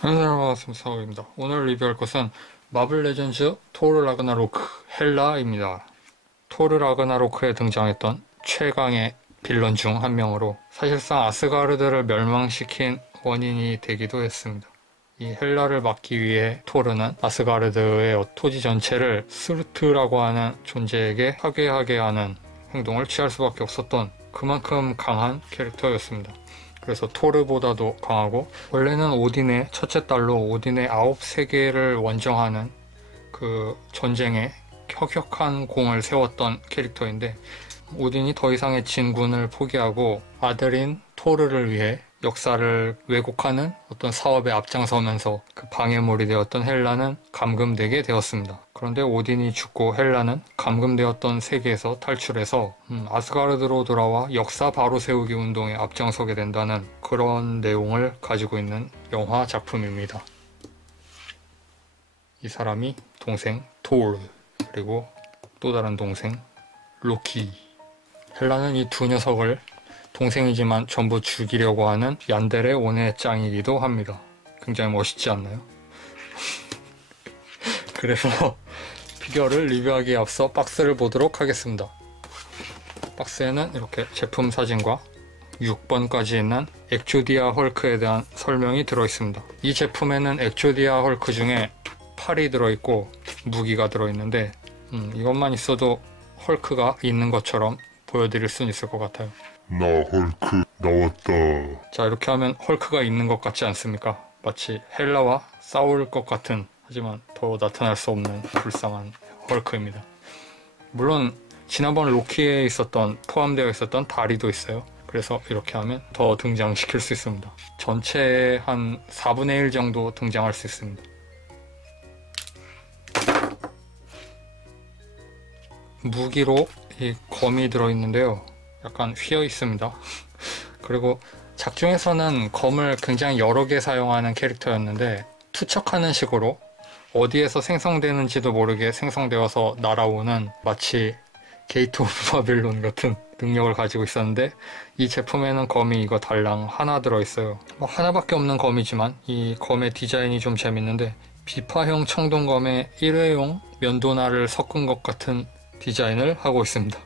안녕하세요, 반갑습니다. 사우입니다. 오늘 리뷰할 것은 마블 레전즈 토르 라그나로크 헬라입니다. 토르 라그나로크에 등장했던 최강의 빌런 중 한 명으로 사실상 아스가르드를 멸망시킨 원인이 되기도 했습니다. 이 헬라를 막기 위해 토르는 아스가르드의 토지 전체를 스루트라고 하는 존재에게 파괴하게 하는 행동을 취할 수밖에 없었던 그만큼 강한 캐릭터였습니다. 그래서 토르보다도 강하고, 원래는 오딘의 첫째 딸로 오딘의 9세계를 원정하는 그 전쟁에 혁혁한 공을 세웠던 캐릭터인데, 오딘이 더 이상의 진군을 포기하고 아들인 토르를 위해 역사를 왜곡하는 어떤 사업에 앞장서면서 그 방해물이 되었던 헬라는 감금되게 되었습니다. 그런데 오딘이 죽고 헬라는 감금되었던 세계에서 탈출해서 아스가르드로 돌아와 역사 바로 세우기 운동에 앞장서게 된다는 그런 내용을 가지고 있는 영화 작품입니다. 이 사람이 동생 토르, 그리고 또 다른 동생 로키. 헬라는 이 두 녀석을 동생이지만 전부 죽이려고 하는 얀데레 온의 짱이기도 합니다. 굉장히 멋있지 않나요? 그래서 피규어를 리뷰하기에 앞서 박스를 보도록 하겠습니다. 박스에는 이렇게 제품 사진과 6번까지 있는 엑조디아 헐크에 대한 설명이 들어있습니다. 이 제품에는 엑조디아 헐크 중에 팔이 들어있고 무기가 들어있는데 이것만 있어도 헐크가 있는 것처럼 보여드릴 수는 있을 것 같아요. 나 헐크 나왔다. 자, 이렇게 하면 헐크가 있는 것 같지 않습니까? 마치 헬라와 싸울 것 같은, 하지만 더 나타날 수 없는 불쌍한 헐크입니다. 물론 지난번 로키에 포함되어 있었던 다리도 있어요. 그래서 이렇게 하면 더 등장시킬 수 있습니다. 전체의 한 4분의 1 정도 등장할 수 있습니다. 무기로 이 검이 들어있는데요. 약간 휘어 있습니다. 그리고 작중에서는 검을 굉장히 여러 개 사용하는 캐릭터였는데, 투척하는 식으로 어디에서 생성되는지도 모르게 생성되어서 날아오는 마치 게이트 오브 바빌론 같은 능력을 가지고 있었는데, 이 제품에는 검이 이거 달랑 하나 들어있어요. 하나밖에 없는 검이지만 이 검의 디자인이 좀 재밌는데, 비파형 청동검에 일회용 면도날을 섞은 것 같은 디자인을 하고 있습니다.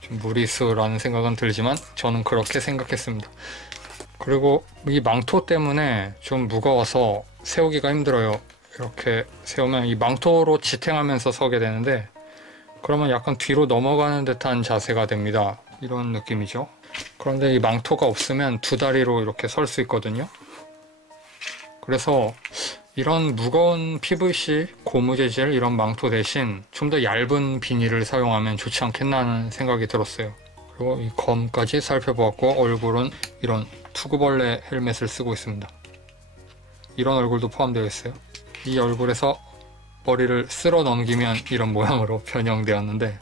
좀 무리수라는 생각은 들지만 저는 그렇게 생각했습니다. 그리고 이 망토 때문에 좀 무거워서 세우기가 힘들어요. 이렇게 세우면 이 망토로 지탱하면서 서게 되는데, 그러면 약간 뒤로 넘어가는 듯한 자세가 됩니다. 이런 느낌이죠. 그런데 이 망토가 없으면 두 다리로 이렇게 설 수 있거든요. 그래서 이런 무거운 PVC 고무 재질 이런 망토 대신 좀 더 얇은 비닐을 사용하면 좋지 않겠나는 생각이 들었어요. 그리고 이 검까지 살펴보았고, 얼굴은 이런 투구벌레 헬멧을 쓰고 있습니다. 이런 얼굴도 포함되어 있어요. 이 얼굴에서 머리를 쓸어 넘기면 이런 모양으로 변형되었는데,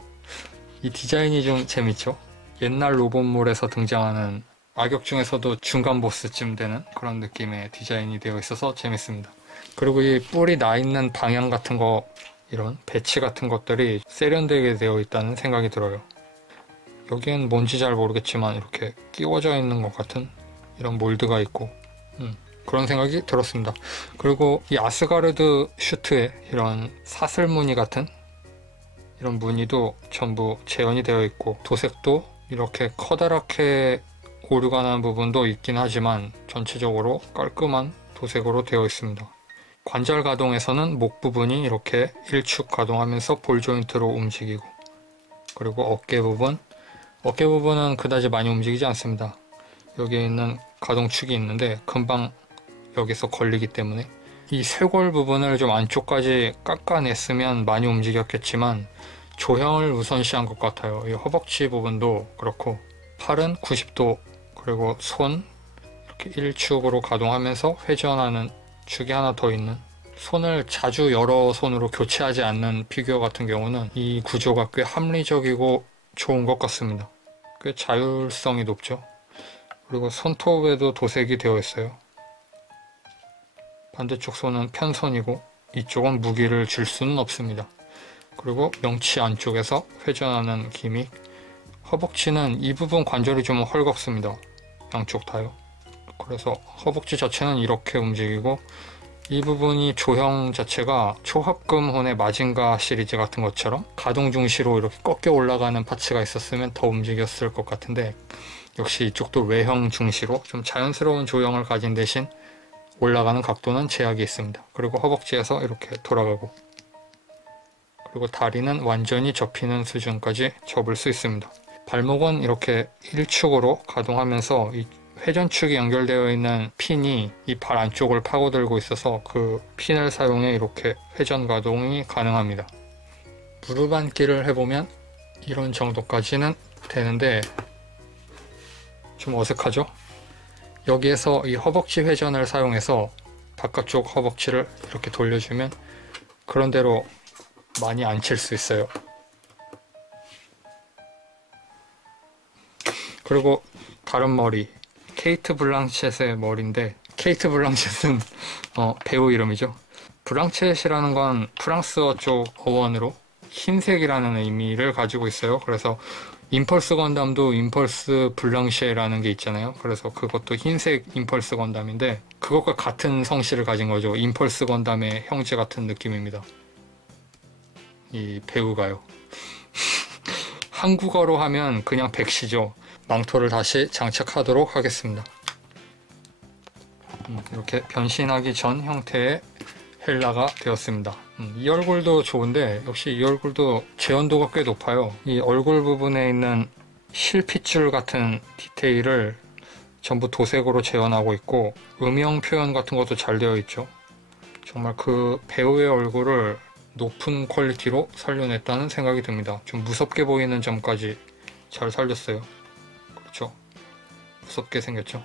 이 디자인이 좀 재밌죠? 옛날 로봇물에서 등장하는 악역 중에서도 중간 보스쯤 되는 그런 느낌의 디자인이 되어 있어서 재밌습니다. 그리고 이 뿔이 나 있는 방향 같은 거, 이런 배치 같은 것들이 세련되게 되어 있다는 생각이 들어요. 여기엔 뭔지 잘 모르겠지만 이렇게 끼워져 있는 것 같은 이런 몰드가 있고 그런 생각이 들었습니다. 그리고 이 아스가르드 슈트에 이런 사슬 무늬 같은 이런 무늬도 전부 재현이 되어 있고, 도색도 이렇게 커다랗게 오류가 난 부분도 있긴 하지만 전체적으로 깔끔한 도색으로 되어 있습니다. 관절 가동에서는 목 부분이 이렇게 일축 가동하면서 볼 조인트로 움직이고, 그리고 어깨 부분은 그다지 많이 움직이지 않습니다. 여기에 있는 가동축이 있는데 금방 여기서 걸리기 때문에 이 쇄골 부분을 좀 안쪽까지 깎아냈으면 많이 움직였겠지만 조형을 우선시한 것 같아요. 이 허벅지 부분도 그렇고, 팔은 90도, 그리고 손 이렇게 일축으로 가동하면서 회전하는 축이 하나 더 있는, 손을 자주 여러 손으로 교체하지 않는 피규어 같은 경우는 이 구조가 꽤 합리적이고 좋은 것 같습니다. 꽤 자율성이 높죠. 그리고 손톱에도 도색이 되어 있어요. 반대쪽 손은 편손이고 이쪽은 무기를 줄 수는 없습니다. 그리고 명치 안쪽에서 회전하는 기믹, 허벅지는 이 부분 관절이 좀 헐겁습니다. 양쪽 다요. 그래서 허벅지 자체는 이렇게 움직이고, 이 부분이 조형 자체가 초합금혼의 마징가 시리즈 같은 것처럼 가동 중시로 이렇게 꺾여 올라가는 파츠가 있었으면 더 움직였을 것 같은데, 역시 이쪽도 외형 중시로 좀 자연스러운 조형을 가진 대신 올라가는 각도는 제약이 있습니다. 그리고 허벅지에서 이렇게 돌아가고, 그리고 다리는 완전히 접히는 수준까지 접을 수 있습니다. 발목은 이렇게 1축으로 가동하면서 이 회전축이 연결되어 있는 핀이 이 발 안쪽을 파고들고 있어서 그 핀을 사용해 이렇게 회전 가동이 가능합니다. 무릎 앉기를 해보면 이런 정도까지는 되는데 좀 어색하죠? 여기에서 이 허벅지 회전을 사용해서 바깥쪽 허벅지를 이렇게 돌려주면 그런대로 많이 앉힐 수 있어요. 그리고 다른 머리, 케이트 블랑쳇의 머리인데, 케이트 블랑쳇은 배우 이름이죠. 블랑쳇이라는 건 프랑스어 쪽 어원으로 흰색이라는 의미를 가지고 있어요. 그래서 임펄스 건담도 임펄스 블랑쉐라는 게 있잖아요. 그래서 그것도 흰색 임펄스 건담인데 그것과 같은 성씨를 가진 거죠. 임펄스 건담의 형제 같은 느낌입니다. 이 배우가요. 한국어로 하면 그냥 백시죠. 망토를 다시 장착하도록 하겠습니다. 이렇게 변신하기 전 형태의 헬라가 되었습니다. 이 얼굴도 좋은데 역시 이 얼굴도 재현도가 꽤 높아요. 이 얼굴 부분에 있는 실핏줄 같은 디테일을 전부 도색으로 재현하고 있고 음영 표현 같은 것도 잘 되어 있죠. 정말 그 배우의 얼굴을 높은 퀄리티로 살려냈다는 생각이 듭니다. 좀 무섭게 보이는 점까지 잘 살렸어요. 그렇죠? 무섭게 생겼죠.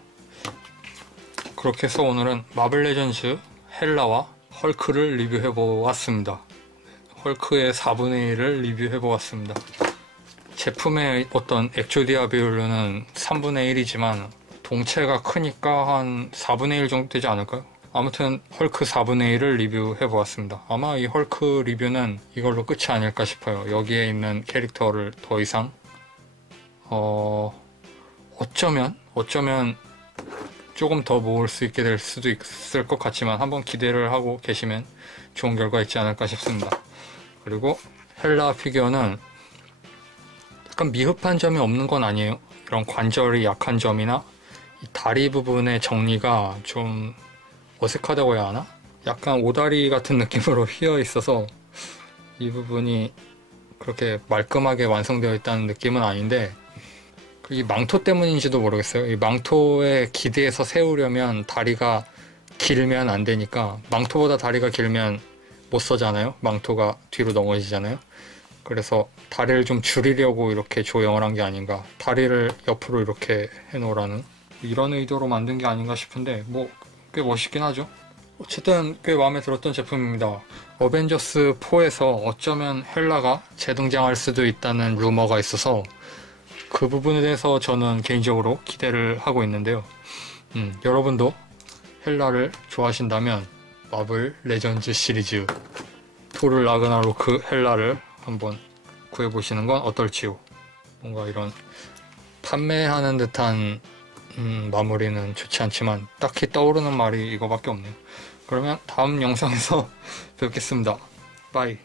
그렇게 해서 오늘은 마블 레전즈 헬라와 헐크를 리뷰해 보았습니다. 헐크의 4분의 1을 리뷰해 보았습니다. 제품의 어떤 액조디아 비율로는 3분의 1이지만 동체가 크니까 한 4분의 1 정도 되지 않을까요? 아무튼 헐크 4분의 1을 리뷰해 보았습니다. 아마 이 헐크 리뷰는 이걸로 끝이 아닐까 싶어요. 여기에 있는 캐릭터를 더 이상 어쩌면 조금 더 모을 수 있게 될 수도 있을 것 같지만 한번 기대를 하고 계시면 좋은 결과 있지 않을까 싶습니다. 그리고 헬라 피규어는 약간 미흡한 점이 없는 건 아니에요. 이런 관절이 약한 점이나 이 다리 부분의 정리가 좀 어색하다고 해야 하나? 약간 오다리 같은 느낌으로 휘어 있어서 이 부분이 그렇게 말끔하게 완성되어 있다는 느낌은 아닌데 이 망토 때문인지도 모르겠어요. 이 망토에 기대서 세우려면 다리가 길면 안 되니까 망토보다 다리가 길면 못 서잖아요. 망토가 뒤로 넘어지잖아요. 그래서 다리를 좀 줄이려고 이렇게 조형을 한 게 아닌가. 다리를 옆으로 이렇게 해놓으라는 이런 의도로 만든 게 아닌가 싶은데 뭐 꽤 멋있긴 하죠. 어쨌든 꽤 마음에 들었던 제품입니다. 어벤져스 4에서 어쩌면 헬라가 재등장할 수도 있다는 루머가 있어서 그 부분에 대해서 저는 개인적으로 기대를 하고 있는데요. 여러분도 헬라를 좋아하신다면 마블 레전즈 시리즈 토르 라그나로크 헬라를 한번 구해보시는 건 어떨지요. 뭔가 이런 판매하는 듯한 마무리는 좋지 않지만 딱히 떠오르는 말이 이거밖에 없네요. 그러면 다음 영상에서 뵙겠습니다. 바이.